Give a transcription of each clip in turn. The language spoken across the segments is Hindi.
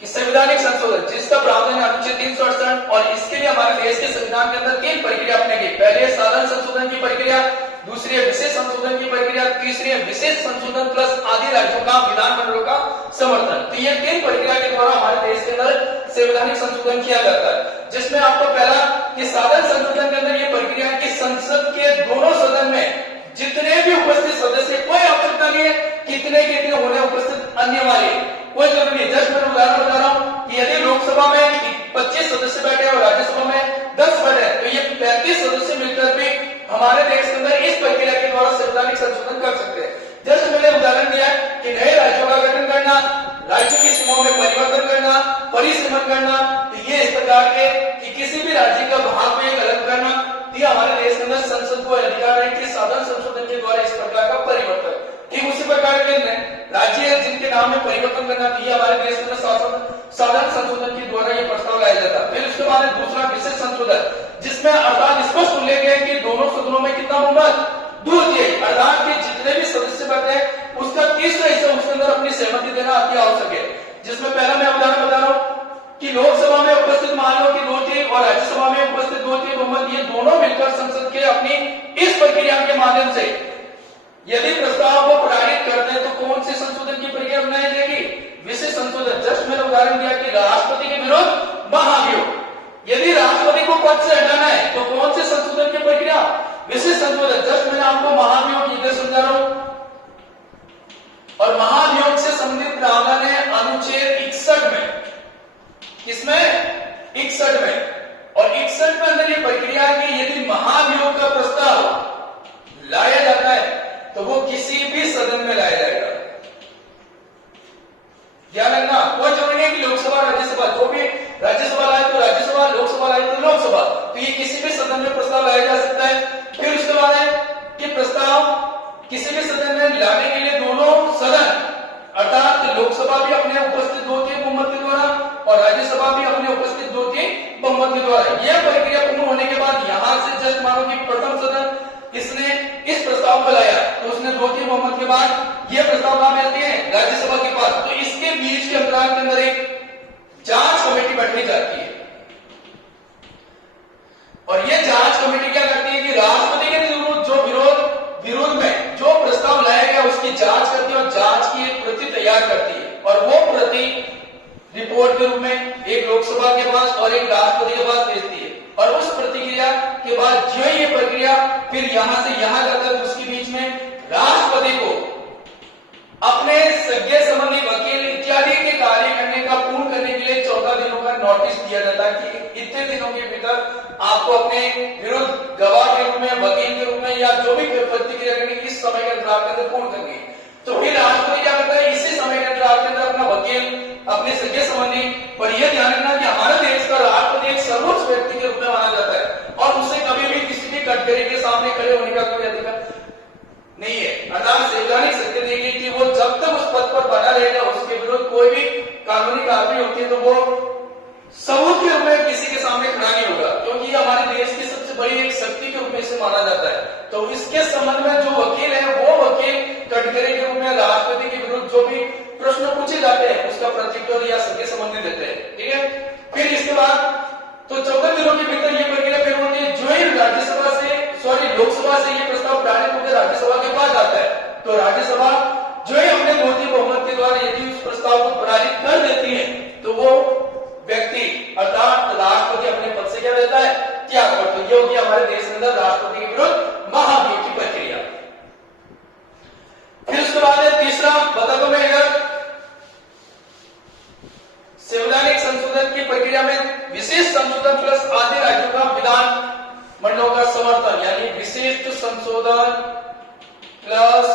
कि संवैधानिक संशोधन जिसका प्रावधान है अनुच्छेद 368 और इसके लिए हमारे देश के संविधान के अंदर 3 प्रक्रिया अपनाई गई। पहले साधारण संशोधन की प्रक्रिया, दूसरी है विशेष संशोधन की प्रक्रिया, तीसरी है विशेष संशोधन प्लस आदि राज्यों का विधानमंडलों का समर्थन। तो ये 3 प्रक्रिया के द्वारा हमारे देश के अंदर संवैधानिक संशोधन किया जाता है, जिसमें आपको पहला कि साधारण संशोधन के अंदर ये प्रक्रिया है कि संसद के दोनों सदन में जितने भी उपस्थित सदस्य, कोई आवश्यकता नहीं है कितने कितने होने उपस्थित अनिवार्य, कोई जरूरी नहीं। जस्ट मैं उदाहरण बता रहा हूं कि यदि लोकसभा में 25 सदस्य बैठे और राज्यसभा में 10 बैठे तो ये 35 सदस्य मिलकर भी हमारे देश के अंदर इस प्रक्रिया के द्वारा संवैधानिक संशोधन कर सकते हैं। जैसे मैंने उदाहरण दिया कि नए राज्यों का गठन करना, राज्य की सीमाओं में परिवर्तन करना, परिसीमन करना, तो ये इस प्रकार के कि किसी भी राज्य का भाग में अलग करना, ये हमारे देश के अंदर संसद को अधिकार है कि साधारण संशोधन के द्वारा इस प्रकार का परिवर्तन। ठीक उसी प्रकार के राज्य जिनके नाम में परिवर्तन करना, ये हमारे देश के अंदर साधारण संशोधन के द्वारा ये प्रस्ताव लाया जाता है। फिर उसके बाद दूसरा विशेष संशोधन, जिसमें अर्थात स्पष्ट उल्लेख है कि दोनों सदनों में कितना बहुमत, 2/3, अर्थात के जितने भी सदस्य बैठे उसका 30वां हिस्सा उसके अंदर अपनी सहमति देना अति आवश्यक है। जिसमें पहला मैं उदाहरण बता रहा हूं कि लोकसभा में उपस्थित मान लो कि 2/3 और राज्यसभा में उपस्थित 2/3 बहुमत, ये दोनों मिलकर संसद के अपनी इस प्रक्रिया के माध्यम से यदि प्रस्ताव को पारित करते हैं तो कौन सी संशोधन की प्रक्रिया अपनाई जाएगी, विशेष संशोधन। जस्ट मैंने उदाहरण दिया कि राष्ट्रपति के विरुद्ध महाभियोग, यदि राष्ट्रपति को पद से हटाना है तो कौन से संशोधन की प्रक्रिया, विशेष संशोधन। जस्ट मैंने आपको महाभियोग की समझा रहा हूं और महाभियोग से संबंधित प्रावधान है अनुच्छेद 61 में, किसमें, 61 में। और 61 में अंदर ये प्रक्रिया है कि यदि महाभियोग का प्रस्ताव लाया जाता है तो वो किसी भी सदन में लाया जाएगा। ध्यान रखना, कोई जरूरी नहीं कि लोकसभा राज्यसभा, जो भी राज्यसभा लाए तो राज्यसभा, लोकसभा लाए तो लोकसभा, तो ये किसी भी सदन में प्रस्ताव लाया जा सकता है। फिर उसके बाद है कि प्रस्ताव किसी भी सदन में लाने के लिए दोनों सदन अर्थात लोकसभा भी अपने उपस्थित 2/3 बहुमत के द्वारा और राज्यसभा भी अपने उपस्थित 2/3 बहुमत के द्वारा, यह प्रक्रिया पूर्ण होने के बाद यहां से जस्ट मानो कि प्रथम सदन इसने इस प्रस्ताव को लाया तो उसने 2/3 बहुमत के बाद यह प्रस्ताव कहां भेजते हैं, राज्यसभा के पास। तो इसके बीच के अंतराल के अंदर एक जांच कमेटी बैठनी जाती है और यह जांच कमेटी क्या करती है कि राष्ट्रपति के विरोध में जो प्रस्ताव लाया गया उसकी जांच करती है और जांच की एक प्रति तैयार करती है और वो प्रति रिपोर्ट के रूप में एक लोकसभा के पास और एक राष्ट्रपति के पास भेजती है और उस प्रतिक्रिया के बाद जो ये प्रक्रिया फिर यहां से यहां जाता है, उसके बीच में राष्ट्रपति को अपने सज्ञ संबंधी वकील इत्यादि के कार्य करने का पूर्ण करने के लिए 14 दिनों का नोटिस दिया जाता है कि इतने दिनों के भीतर आपको अपने विरुद्ध गवाह के रूप में, वकील के रूप में या जो भी प्रतिक्रिया करनी इस समय के अंतराल के अंदर पूर्ण करनी है। तो फिर राष्ट्रपति क्या करता है, इसी समय के अंतराल के अंदर अपना वकील, अपने सज्ञ संबंधी, पर यह ध्यान रखना कि हमारे देश का राष्ट्रपति एक सर्वोच्च व्यक्ति के रूप में माना जाता है और उसे कभी भी किसी भी कटघरे के सामने खड़े होने का कोई अधिकार नहीं है। अर्थात संवैधानिक सत्य देगी कि वो जब तक उस पद पर बना रहेगा उसके विरुद्ध कोई भी कानूनी कार्रवाई होती है तो वो सबूत के रूप में किसी के सामने खड़ा नहीं होगा, क्योंकि ये हमारे देश की सबसे बड़ी एक शक्ति के रूप में इसे माना जाता है। तो इसके संबंध में जो वकील है वो वकील कटघरे के रूप में राष्ट्रपति के विरुद्ध जो भी प्रश्न पूछे जाते हैं उसका प्रत्युत्तर या सत्य संबंधी देते हैं। ठीक है, फिर इसके बाद तो 14 दिनों के भीतर ये प्रक्रिया फिर होती है। जो ही लोकसभा से ये प्रस्ताव पारित होकर राज्यसभा के पास आता है तो राज्यसभा जो ही अपने 2/3 बहुमत के द्वारा यदि उस प्रस्ताव को पारित कर देती है तो वो व्यक्ति अर्थात राष्ट्रपति अपने पद से क्या रहता है, त्याग करता है। ये होगी हमारे देश के अंदर राष्ट्रपति के विरुद्ध महाभियोग की प्रक्रिया। फिर उसके बाद तीसरा बता दो मैं, अगर संवैधानिक संशोधन की प्रक्रिया में विशेष संशोधन प्लस आदि राज्यों का विधान मंडलों का समर्थन, यानी विशिष्ट संशोधन प्लस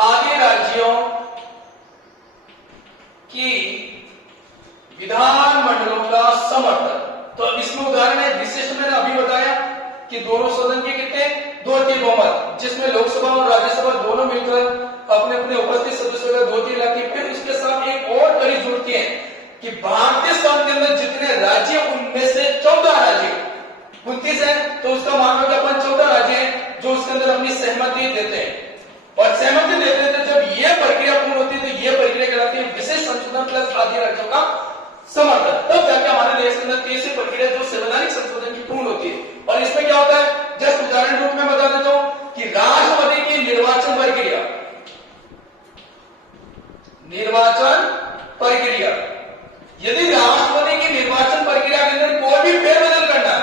आदि राज्यों की विधान मंडलों का समर्थन। तो इसमें उदाहरण है, विशिष्ट मैंने अभी बताया कि दोनों सदन के कितने 2/3 बहुमत, जिसमें लोकसभा और राज्यसभा दोनों मिलकर अपने अपने उपस्थित सदस्यों का 2/3 लाके, फिर उसके साथ एक और कड़ी जुड़ती है कि भारतीय संघ के अंदर जितने राज्य उनमें से 14 राज्य 29 है तो उसका मान लो कि अपन 14 राज्य हैं जो उसके अंदर अपनी सहमति देते हैं और सहमति देते हैं। तो जब यह प्रक्रिया पूर्ण होती है तो यह प्रक्रिया कहलाती है विशेष संशोधन प्लस आदि राज्यों का निर्वाचन प्रक्रिया। यदि राष्ट्रपति की निर्वाचन प्रक्रिया के अंदर कोई भी फेरबदल करना है,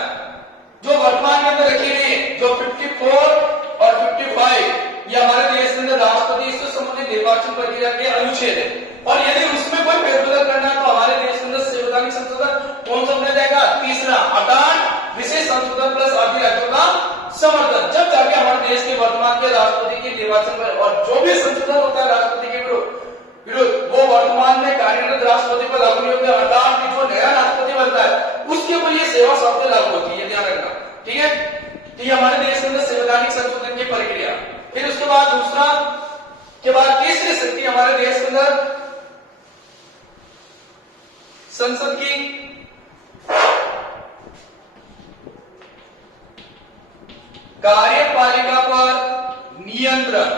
जो वर्तमान के अंदर रखी गई है, जो 54 और 55 ये हमारे देश के अंदर राष्ट्रपति से संबंधित निर्वाचन प्रक्रिया के अनुच्छेद है, और यदि उसमें कोई फेरबदल करना है तो हमारे देश के अंदर संवैधानिक संशोधन कौन सा बनाया जाएगा? तीसरा, 68 विशेष संशोधन प्लस आदि राज्यों का समर्थन, जब जाके हमारे देश के वर्तमान के राष्ट्रपति की निर्वाचन पर, और जो भी संशोधन होता है राष्ट्रपति के विरुद्ध वो वर्तमान में कार्यरत राष्ट्रपति पर लागू नहीं होता, अर्थात जो नया राष्ट्रपति बनता है उसके ऊपर ये सेवा शर्तें लागू होती है, ध्यान रखना, ठीक है। तो ये हमारे देश के अंदर संवैधानिक संशोधन की प्रक्रिया। फिर उसके बाद दूसरा के बाद तीसरी शक्ति हमारे देश के अंदर संसद की कार्यपालिका पर नियंत्रण।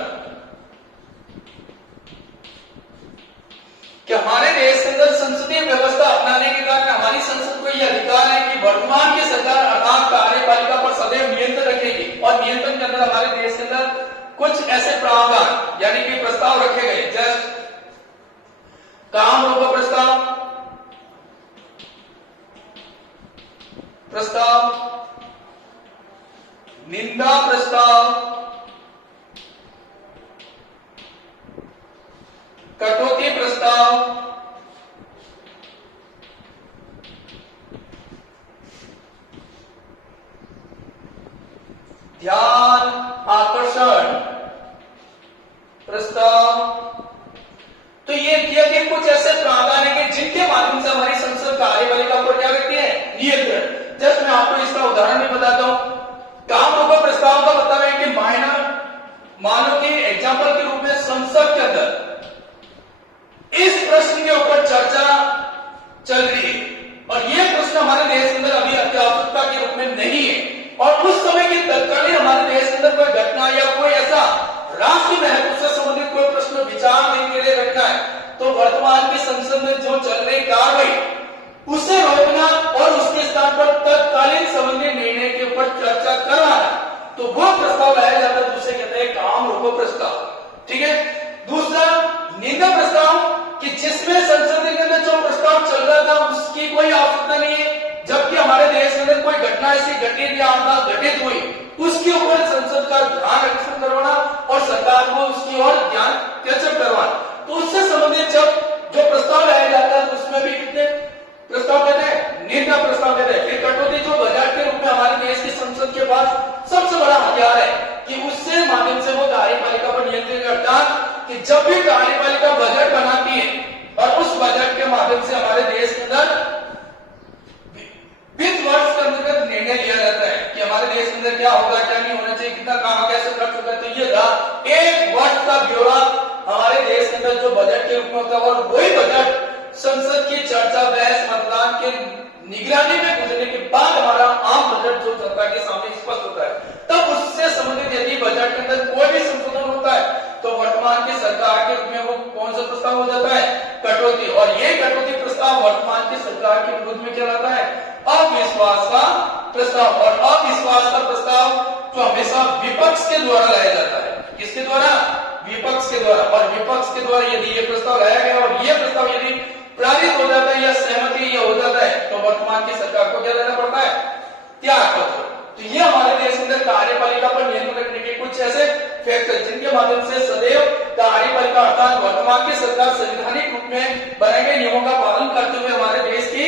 कि हमारे देश के अंदर संसदीय व्यवस्था अपनाने के कारण हमारी संसद को यह अधिकार है कि वर्तमान की सरकार अर्थात कार्यपालिका पर सदैव नियंत्रण रखेगी, और नियंत्रण के अंदर हमारे देश के अंदर कुछ ऐसे प्रावधान यानी कि प्रस्ताव रखे गए, जैसे काम रोको प्रस्ताव, निंदा प्रस्ताव, कटौती प्रस्ताव, ध्यान आकर्षण प्रस्ताव। तो ये दिया गया कुछ ऐसे प्रावधान है कि जिनके माध्यम से हमारी संसद कार्यपालिका पर क्या करती है? नियंत्रण। जस्ट मैं आपको इसका उदाहरण भी बताता हूं। काम रोको प्रस्ताव का मतलब है कि मानो कि एग्जाम्पल के रूप में संसद के अंदर इस प्रश्न के ऊपर चर्चा चल रही है, और यह प्रश्न हमारे देश के अंदर अभी अत्यावश्यकता के रूप में नहीं है, और उस समय की तत्कालीन हमारे देश के अंदर कोई घटना या कोई ऐसा राष्ट्रीय महत्व से संबंधित कोई प्रश्न विचार के लिए रखना है, तो वर्तमान की संसद में जो चल रही कार्रवाई उसे रोकना और उसके स्थान पर तत्कालीन संबंधित निर्णय के ऊपर चर्चा करवाना, तो वो प्रस्ताव लाया जाता है, जिसे कहते हैं काम रोको प्रस्ताव, ठीक है। दूसरा, निंदा प्रस्ताव, कि जिसमें संसद के अंदर जो प्रस्ताव चल रहा था उसकी कोई आवश्यकता नहीं है, जबकि हमारे देश के अंदर कोई घटना ऐसी घटित या घटित हुई उसके ऊपर संसद का ध्यान आकर्षण करवाना और सरकार को उसकी ओर ध्यान केंद्रित करवाना, तो उससे संबंधित जब जो प्रस्ताव लाया जाता है तो उसमें भी कितने प्रस्ताव कहते हैं? निंदा प्रस्ताव कहते हैं। फिर कटौती, जो बजट के रूप में हमारे देश की संसद के पास सबसे बड़ा हथियार है कि उससे माध्यम से वो कार्यपालिका पर नियंत्रण करता, कि जब भी कार्यपालिका बजट बनाती है और उस बजट के माध्यम से हमारे देश के अंदर वित्त वर्ष के अंतर्गत निर्णय लिया जाता है कि हमारे देश के अंदर क्या होगा, क्या नहीं होना चाहिए, कितना कहां कैसे खर्च होगा, तो ये रहा एक वर्ष का ब्यौरा हमारे देश के अंदर जो बजट के रूप में होता है, और वही बजट संसद की चर्चा बहस मतदान के निगरानी में गुजरने के बाद हमारा आम बजट जो जनता के सामने स्पष्ट होता है, तब उससे संबंधित यदि बजट के अंदर कोई भी संशोधन होता है तो वर्तमान की सरकार के रूप में वो कौन सा प्रस्ताव हो जाता है? कटौती। और ये कटौती प्रस्ताव वर्तमान की सरकार के विरुद्ध में क्या लाता है? अविश्वास का प्रस्ताव। और अविश्वास का प्रस्ताव जो हमेशा विपक्ष के द्वारा लाया जाता है। किसके द्वारा? विपक्ष के द्वारा। और विपक्ष के द्वारा यदि ये प्रस्ताव लाया गया और ये प्रस्ताव यदि पारित हो जाता है या सहमति ये हो जाता है, तो वर्तमान की सरकार को क्या देना पड़ता है? त्याग पत्र। तो ये हमारे देश के अंदर कार्यपालिका पर नियंत्रण रखने के कुछ ऐसे फैक्टर जिनके माध्यम से सदैव कार्यपालिका अर्थात वर्तमान की सरकार संवैधानिक रूप में बनाए गए नियमों का पालन करते हुए हमारे देश की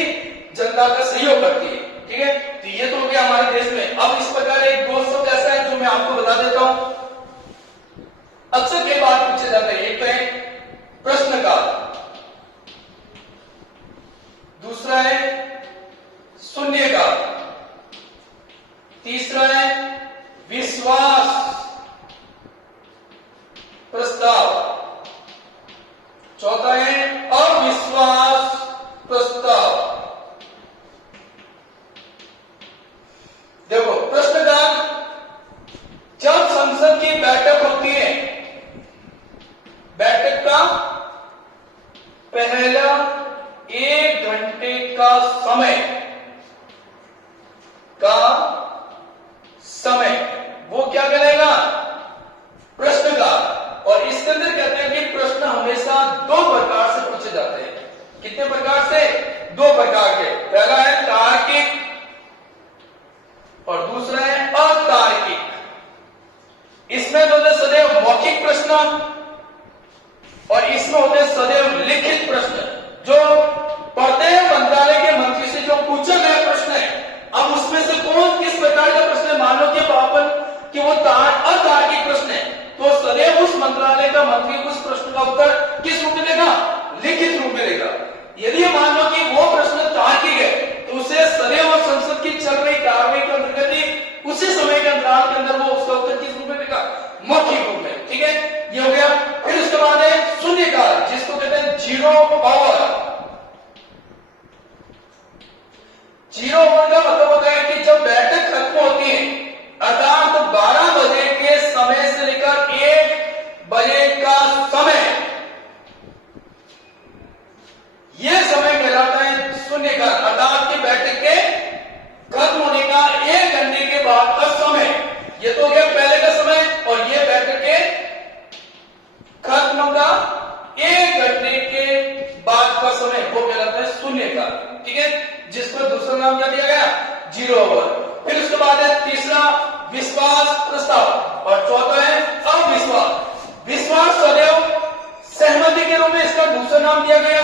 जनता का सहयोग करती है, ठीक है। तो ये तो हो गया हमारे देश में। अब इस प्रकार एक दो शब्द ऐसा है जो मैं आपको बता देता हूं। अक्सर कई बार पूछे जाते हैं, एक तो है प्रश्नकाल, दूसरा है शून्यकाल, तीसरा है विश्वास प्रस्ताव, चौथा है अविश्वास प्रस्ताव। देखो प्रश्नकाल, जब संसद की बैठक होती है, बैठक का पहला 1 घंटे का समय वो क्या करेगा? प्रश्नकाल। और इसके अंदर कहते हैं कि प्रश्न हमेशा दो प्रकार कितने प्रकार से? दो प्रकार के। पहला है तार्किक और दूसरा है अतार्किक। इसमें तो होते सदैव मौखिक प्रश्न और इसमें होते सदैव लिखित प्रश्न, जो प्रत्येक मंत्रालय के मंत्री से जो पूछा गया प्रश्न है, अब उसमें से कौन किस प्रकार का प्रश्न है। मान लो कि पापन कि वो अतार्किक प्रश्न है, तो सदैव उस मंत्रालय का मंत्री उस प्रश्न का उत्तर किस रूप में देगा? लिखित रूप में देगा। यदि मान लो कि वो प्रश्न तार्किक है, तो उसे सदैव संसद की चल रही कार्रवाई के अंतर्गत ही उसी समय के अंतराल के अंदर वो उसका उत्तर किस रूप में देगा? मौखिक रूप में। ठीक है, ये हो गया। फिर उसके बाद है शून्यकाल, जिसको कहते हैं जीरो आवर। जीरो आवर का मतलब होता है कि जब बैठक खत्म होती है, अर्थात 12 बजे के समय से लेकर 1 बजे का समय, यह समय कहलाता है शून्यकाल, अर्थात की बैठक के खत्म होने का 1 घंटे के बाद का समय। ये तो हो गया पहले का समय, और ये बैठक के खत्म का 1 घंटे के बाद का समय, वो कहलाता है शून्यकाल। ठीक है, जिस पर दूसरा नाम क्या दिया गया? Zero hour. फिर उसके बाद है तीसरा विश्वास प्रस्ताव, और चौथा है अविश्वास। विश्वास सदैव सहमति के रूप में इसका दूसरा नाम दिया गया,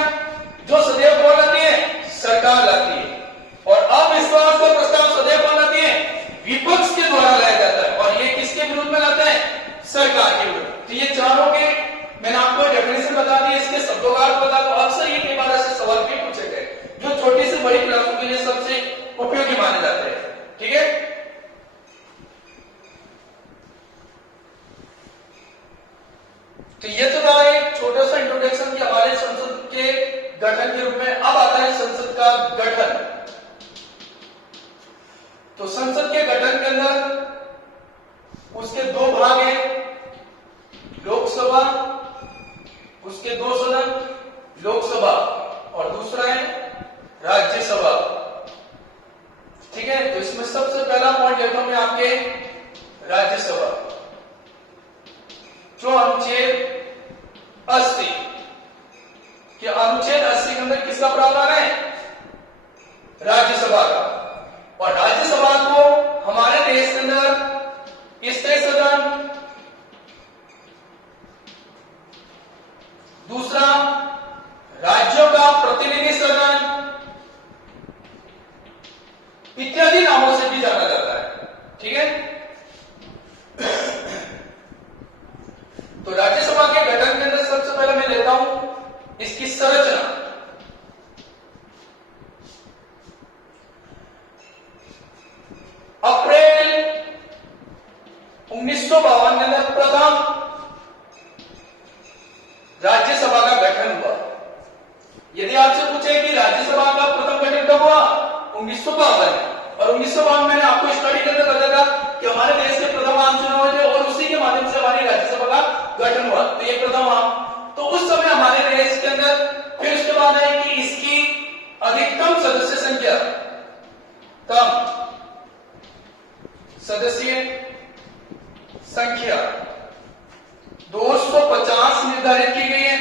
जो सदैव कौन लाती है? सरकार लाती है। और अविश्वास का प्रस्ताव सदैव कौन लाती है? विपक्ष के द्वारा लाया जाता है, और ये किसके विरुद्ध में लाता है? सरकार के विरुद्ध। तो ये चारों के मैंने आपको डेफिनेशन बता दी, इसके शब्दों का अर्थ बता दो। अक्सर ये कई बार ऐसे सवाल भी पूछे गए जो छोटी से बड़ी क्लासों के लिए सबसे उपयोगी माने जाते हैं। ठीक है, तो ये तो था एक छोटा सा इंट्रोडक्शन कि हमारे संसद के गठन के रूप में। अब आता है संसद का गठन। तो संसद के गठन के अंदर उसके दो भाग हैं, लोकसभा, उसके 2 सदन, लोकसभा, और दूसरा है राज्यसभा। ठीक है, तो इसमें सबसे पहला पॉइंट लेता हूं मैं आपके राज्यसभा। जो अनुच्छेद 80 कि अनुच्छेद 80 के अंदर किसका प्रावधान है? राज्यसभा का। और राज्यसभा को हमारे देश के अंदर स्थायी सदन, दूसरा राज्यों का प्रतिनिधि सदन इत्यादि नामों से भी जाना जाता है। ठीक है, तो राज्यसभा के गठन के अंदर सबसे पहले मैं लेता हूं इसकी संरचना। अप्रैल 1952 के अंदर प्रथम राज्यसभा का गठन हुआ। यदि आपसे पूछे कि राज्यसभा का प्रथम गठन कब हुआ? 1952 में। और 1952 मैंने आपको स्टडी के अंदर बताया था कि हमारे देश के प्रथम आम चुनाव हुए थे, और उसी के माध्यम से हमारी राज्यसभा का गठन हुआ। तो ये प्रथम आम, तो उस समय हमारे देश के अंदर फिर उसके बाद है कि इसकी अधिकतम सदस्य संख्या, कम सदस्य संख्या 250 निर्धारित की गई है।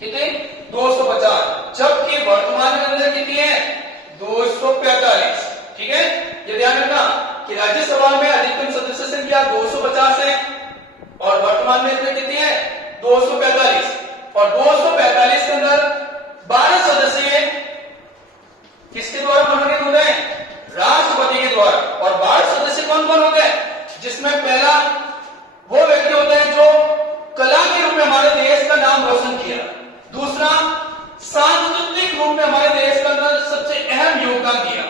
कितने? 250, जबकि वर्तमान के अंदर कितनी है? 245। ठीक है, ये ध्यान रखना कि राज्यसभा में अधिकतम सदस्य संख्या 250 है, और वर्तमान में इसमें कितनी है? 245। और 245 के अंदर 12 सदस्य किसके द्वारा मनोनीत होते हैं? राष्ट्रपति के द्वारा। और 12 सदस्य कौन कौन होते हैं? जिसमें पहला वो व्यक्ति होते हैं जो कला के रूप में हमारे देश का नाम रोशन किया, दूसरा सांस्कृतिक रूप में हमारे देश का अंदर सबसे अहम योगदान दिया,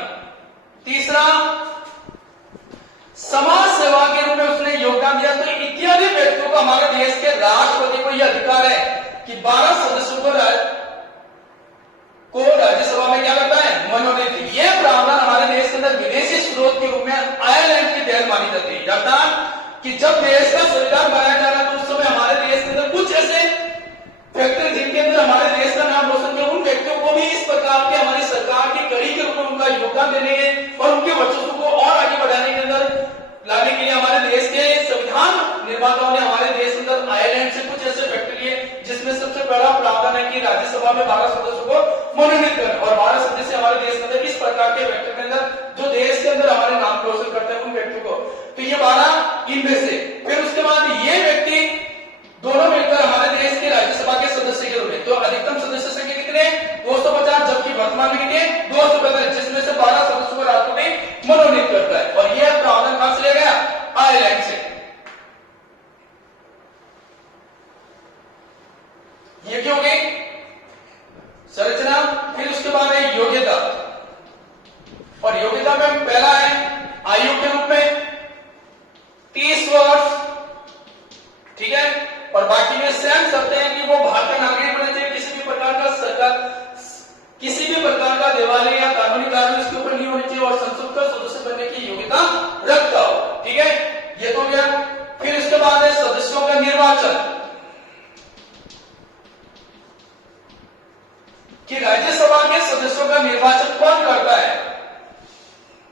तीसरा समाज सेवा के रूप में उसने योगदान दिया। तो इत्यादि व्यक्तियों का हमारे देश के राष्ट्रपति को यह अधिकार है कि 12 सदस्यों को राज्यसभा में क्या करता है? मनोनीत। यह प्रावधान हमारे देश के अंदर विदेशी स्रोत के रूप में आयरलैंड की देन मानी जाती है, अर्थात कि जब देश का संविधान बनाया जा रहा है तो उस समय हमारे देश के अंदर कुछ ऐसे फैक्टर जिनके अंदर हमारे देश का नाम रोशन किया, उन व्यक्तियों को भी इस प्रकार के हमारी सरकार की कड़ी के रूप में उनका योगदान देने के और उनके वर्चस्व को और आगे बढ़ाने के अंदर लाने के लिए हमारे देश के संविधान निर्माताओं ने हमारे देश के अंदर आयरलैंड से कुछ ऐसे फैक्टर लिए पहला प्रावधान है कि राज्यसभा में 12 सदस्यों को मनोनीत करें और 12 सदस्य हमारे देश के अंदर इस प्रकार के व्यक्ति के अंदर जो देश के अंदर हमारे नाम रोशन करते हैं उन व्यक्तियों को, तो ये 12 इनमें से। फिर उसके बाद ये व्यक्ति दोनों मिलकर हमारे देश के राज्यसभा के सदस्य के रूप में, तो अधिकतम सदस्य संख्या कितने 250, जबकि वर्तमान में कितने 245, जिसमें से 12 सदस्यों को राष्ट्रपति मनोनीत करता है। और यह प्रावधान कहां से लिया गया, आयरलैंड से। ये क्यों गई संरचना। फिर उसके बाद है योग्यता, और योग्यता में पहला है आयु के रूप में 30 वर्ष, ठीक है। और बाकी में सेम शर्तें हैं कि वो भारतीय नागरिक होने चाहिए, किसी भी प्रकार का सरकार किसी भी प्रकार का देवालय या कानूनी कार्य इसके ऊपर नहीं होनी चाहिए, और संसद का सदस्य बनने की योग्यता रखता हो, ठीक है। ये तो गया। फिर उसके बाद है सदस्यों का निर्वाचन, कि राज्यसभा के सदस्यों का निर्वाचन कौन करता है।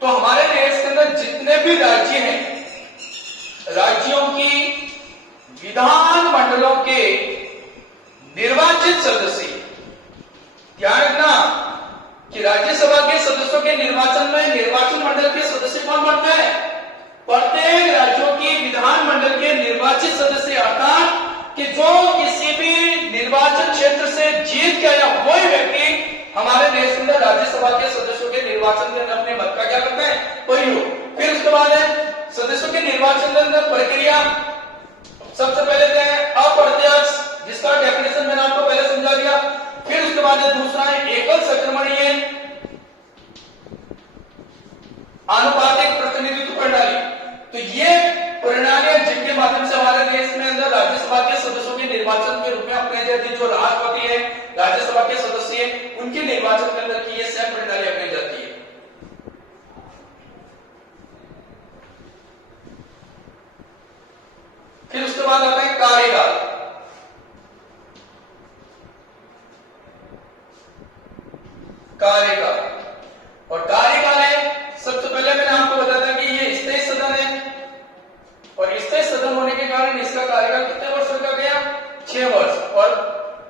तो हमारे देश के अंदर जितने भी राज्य हैं, राज्यों की विधान मंडलों के निर्वाचित सदस्य, ध्यान रखना कि राज्यसभा के सदस्यों के निर्वाचन में निर्वाचन मंडल के सदस्य कौन बनते हैं, प्रत्येक राज्यों की विधान मंडल के निर्वाचित सदस्य, अर्थात कि जो किसी भी निर्वाचन क्षेत्र से जीत के आया वही व्यक्ति हमारे देश के अंदर राज्यसभा के सदस्यों के निर्वाचन के अंदर अपने मत का क्या करते हैं, प्रयोग। फिर उसके बाद है सदस्यों के निर्वाचन के अंदर प्रक्रिया। सबसे पहले है अप्रत्यक्ष, जिसका डेफिनेशन मैंने आपको पहले समझा दिया। फिर उसके बाद दूसरा है एकल संक्रमणीय आनुपातिक प्रतिनिधित्व प्रणाली। तो ये प्रणालियां जिनके माध्यम से हमारे देश में अंदर राज्यसभा के सदस्यों के निर्वाचन के रूप में अपने जाती, जो राष्ट्रपति है, राज्यसभा के सदस्य है, उनके निर्वाचन के अंदर की ये सेम प्रणाली अपनी जाती है। फिर उसके बाद आता है कार्यकाल। कार्यकाल और कार्यकाल है, सबसे पहले मैंने आपको बताया था कि ये स्थायी सदन है, और स्थायी सदन होने के कारण इसका कार्यकाल कितने वर्ष का गया, 6 वर्ष। और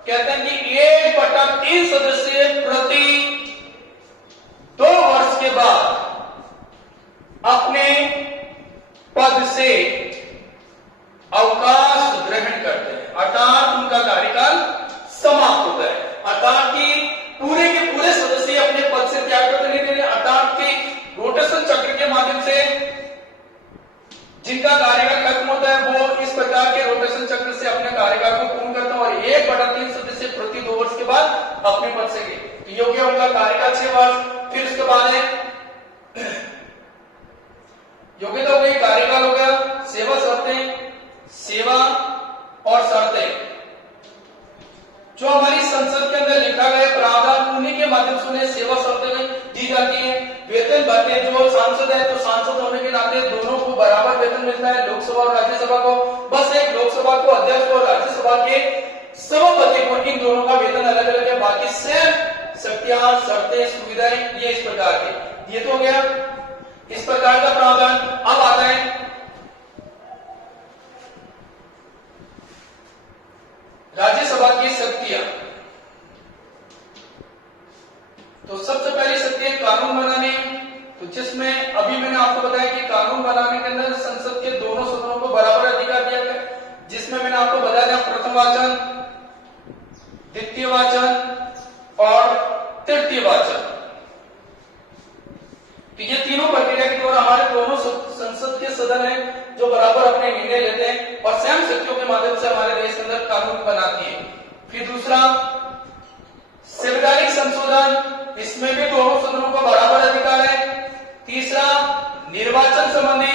कहते हैं कि 1/3 सदस्य प्रति 2 वर्ष के बाद अपने पद से अवकाश ग्रहण करते हैं, अर्थात उनका कार्यकाल समाप्त होता है। अर्थात कि पूरे के पूरे सदस्य अपने पद से त्याग करते नहीं देते, अर्थात कि रोटेशन चक्र के माध्यम से जिनका कार्यकाल खत्म होता है वो इस प्रकार के रोटेशन चक्र से अपने कार्यकाल को पूर्ण करते हैं, और 1/3 सदस्य प्रति 2 वर्ष के बाद अपने पद से गए। तो योग्य उनका कार्यकाल 6 वर्ष। फिर उसके बाद है योग्यता हो गई, कार्यकाल हो गया, सेवा शर्तें, सेवा और शर्तें जो हमारी संसद के अंदर लिखा गया प्रावधान, उन्हीं के माध्यम से उन्हें सेवा शर्तें दी जाती है। वेतन भत्ते, जो सांसद है तो सांसद होने के नाते दोनों को बराबर वेतन मिलता है, लोकसभा और राज्यसभा को। बस एक लोकसभा को अध्यक्ष और राज्यसभा के सभापति को, इन दोनों का वेतन अलग अलग है, बाकी सेम शक्तियां, शर्तें, सुविधाएं ये इस प्रकार के। ये तो हो गया इस प्रकार का प्रावधान। अब आता है राज्यसभा की शक्तियां। तो सबसे पहली शक्ति है कानून बनाने, तो जिसमें अभी मैंने आपको बताया कि कानून बनाने के अंदर संसद के दोनों सदनों को बराबर अधिकार दिया गया, जिसमें मैंने आपको बताया था प्रथम वाचन, द्वितीय वाचन और तृतीय वाचन। तो ये तीनों प्रक्रिया के द्वारा हमारे दोनों संसद के सदन है जो बराबर अपने निर्णय लेते हैं और सेम शक्तियों के माध्यम से हमारे देश के अंदर कानून बनाती है। फिर दूसरा संवैधानिक संशोधन, इसमें भी दोनों सदनों का बराबर अधिकार है। तीसरा निर्वाचन संबंधी,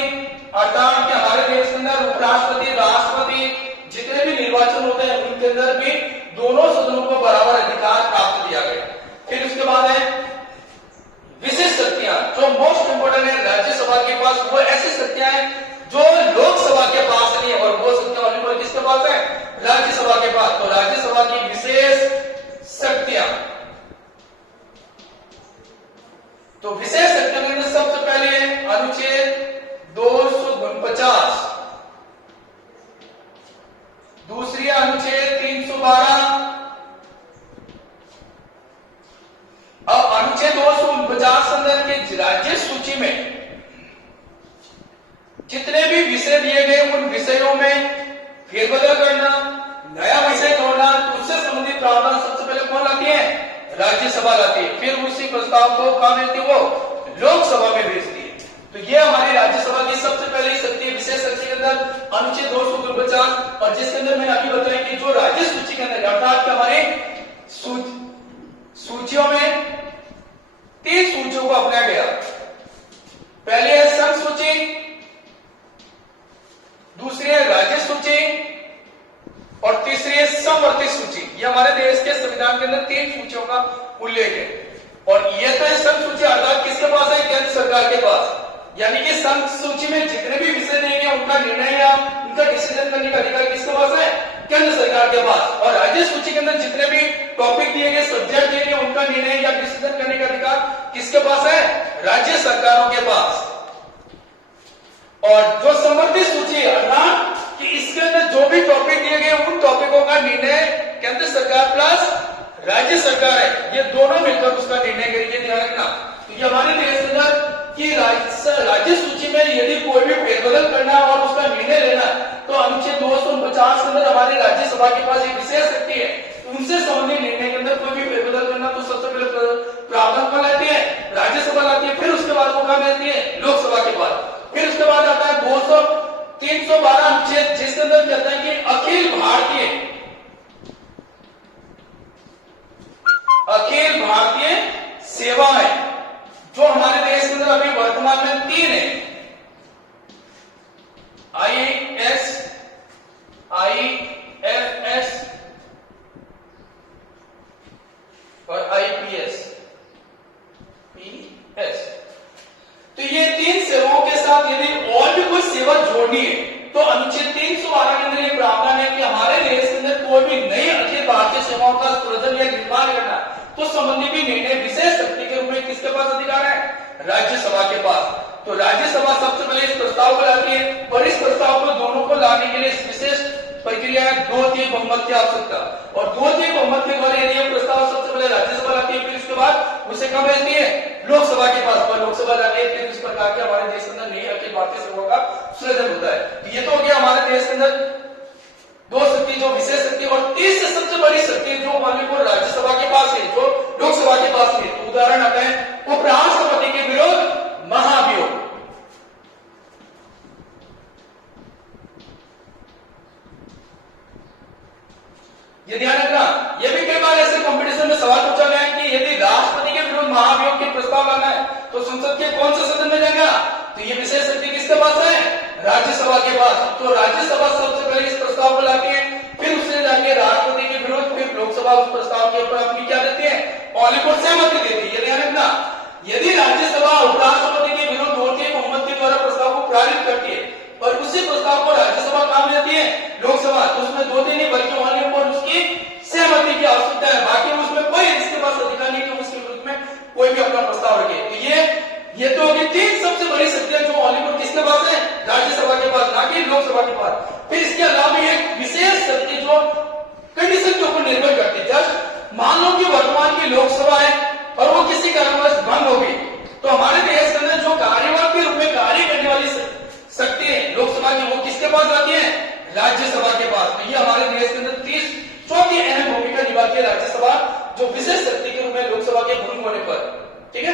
अर्थात कि हमारे देश के अंदर उपराष्ट्रपति, राष्ट्रपति जितने भी निर्वाचन होते हैं उनके अंदर भी दोनों सदनों को बराबर अधिकार प्राप्त किया गया। फिर उसके बाद है विशेष शक्तियां, जो मोस्ट इंपोर्टेंट है राज्यसभा के पास, वो ऐसी शक्तियां हैं जो लोकसभा के पास नहीं है, और वो शक्तियां ओनली किसके पास है, राज्यसभा के पास। तो राज्यसभा की विशेष शक्तियां, तो विशेष शक्तियों में सबसे पहले है अनुच्छेद 249, विषय दिए गए उन विषयों में फेरबदल करना, नया विषय जोड़ना, उससे संबंधित प्रावधान सबसे पहले कौन लाती है? राज्यसभा लाती है। फिर उसी प्रस्ताव को कहां भेजती है? वो लोकसभा में भेजती है। तो ये हमारी राज्यसभा की सबसे पहली शक्ति है, विशेष शक्ति के अंदर अनुच्छेद 249, और जिसके अंदर मैंने अभी बताया कि जो राज्य सूची के अंदर अर्थात हमारे सूचियों में 3 सूचियों को अपनाया गया। पहली है संघ सूची, दूसरी है राज्य सूची और तीसरी है समवर्ती सूची। ये हमारे देश के संविधान के अंदर 3 सूचियों का उल्लेख है। और ये तो संघ सूची अर्थात किसके पास है? केंद्र सरकार के पास। यानी कि संघ सूची में जितने भी विषय देंगे उनका निर्णय या उनका डिसीजन करने का अधिकार किसके पास है? केंद्र सरकार के पास। और राज्य सूची के अंदर जितने भी टॉपिक दिए गए, सब्जेक्ट दिए गए, उनका निर्णय या डिसीजन करने का अधिकार किसके पास है? राज्य सरकारों के पास। और जो समवर्ती सूची अर्थात कि इसके अंदर जो भी टॉपिक दिए गए उन टॉपिकों का निर्णय केंद्र सरकार प्लस राज्य सरकार है, ये दोनों मिलकर उसका निर्णय करेंगे। ध्यान रखना, तो ये हमारे देश के अंदर कि राज्य सूची में यदि कोई भी फेरबदल करना और उसका निर्णय लेना, तो अनुच्छेद 249 के अंदर हमारी राज्यसभा के पास एक विशेष शक्ति है। उनसे संबंधित निर्णय के अंदर कोई भी फेरबदल करना तो सबसे पहले प्रावधान कौन लाती है? राज्यसभा लाती है। फिर उसके बाद वो कहां भेजती है? लोकसभा के पास। फिर उसके बाद आता है 312 अनुच्छेद, जिसके अंदर कहता है कि अखिल भारतीय सेवाएं, जो हमारे देश के अंदर अभी वर्तमान में 3 है, IAS, IFS और IPS। तो ये 3 सेवाओं के साथ यदि और भी कोई सेवा जोड़नी है तो अनुच्छेद 312 के अंदर ये प्रावधान है कि हमारे देश के अंदर कोई भी नई अखिल भारतीय सेवाओं का सृजन या निर्माण करना, तो संबंधी भी निर्णय विशेष शक्ति के रूप में किसके पास अधिकार है? राज्यसभा के पास। तो राज्यसभा सबसे पहले इस प्रस्ताव को लाती है, और इस प्रस्ताव को दोनों को लाने के लिए विशेष प्रक्रिया है 2/3 बहुमत की आवश्यकता। और 2/3 बहुमत के द्वारा यदि प्रस्ताव सबसे पहले राज्यसभा लाती है, फिर उसके बाद उसे कब भेजती है? लोकसभा के पास। और लोकसभा जाती है, फिर इस प्रकार के हमारे देश के अंदर नई अखिल भारतीय सेवाओं का सृजन होता है। ये तो हो गया हमारे देश के अंदर 2 शक्ति, जो विशेष शक्ति, और तीसरी सबसे बड़ी शक्ति जो हमारे को राज्यसभा के पास है, जो लोकसभा के पास है। तो उदाहरण आता है उपराष्ट्रपति के विरुद्ध महाभियोग। ये ध्यान रखना, ये भी कई बार ऐसे कंपटीशन में सवाल पूछा गया है कि यदि राष्ट्रपति के विरुद्ध महाभियोग के प्रस्ताव लाना है तो संसद के कौन से सदन में जाएगा? तो ये विशेष शक्ति किसके पास है? राज्यसभा के पास। तो राज्यसभा सबसे पहले इस प्रस्ताव को लाती है, फिर उससे जाके राष्ट्रपति के विरुद्ध, फिर लोकसभा उस प्रस्ताव के ऊपर अपनी क्या देती है? ऑलिकोट सहमति देती है। ये ध्यान रखना, यदि राज्यसभा उपराष्ट्रपति के विरुद्ध 2/3 बहुमत के द्वारा प्रस्ताव को पारित करती है और उसी प्रस्ताव को राज्यसभा काम लेती है लोकसभा, तो उसमें 2/3 नहीं बल्कि ऑलिकोट उसकी सहमति की आवश्यकता है। बाकी उसमें कोई इसके पास अधिकार नहीं कि उसके विरुद्ध में कोई भी अपना प्रस्ताव रखे। तो ये तो होगी 3 सबसे बड़ी शक्तियां जो ऑलिकोट किसके पास है? राज्यसभा के पास, ना कि लोकसभा के पास। फिर इसके अलावा एक विशेष शक्ति जो कंडीशन के ऊपर निर्भर करती है। जब मान लो कि वर्तमान की लोकसभा है और वो किसी कारणवश भंग हो गई, तो हमारे देश के अंदर जो कार्यवाहक के रूप में कार्य करने वाली शक्ति है लोकसभा की, वो किसके पास आती है? राज्यसभा के पास। तो ये हमारे देश के अंदर चौथी अहम भूमिका निभाती है राज्यसभा, जो विशेष शक्ति के रूप में लोकसभा के भंग होने पर। ठीक है।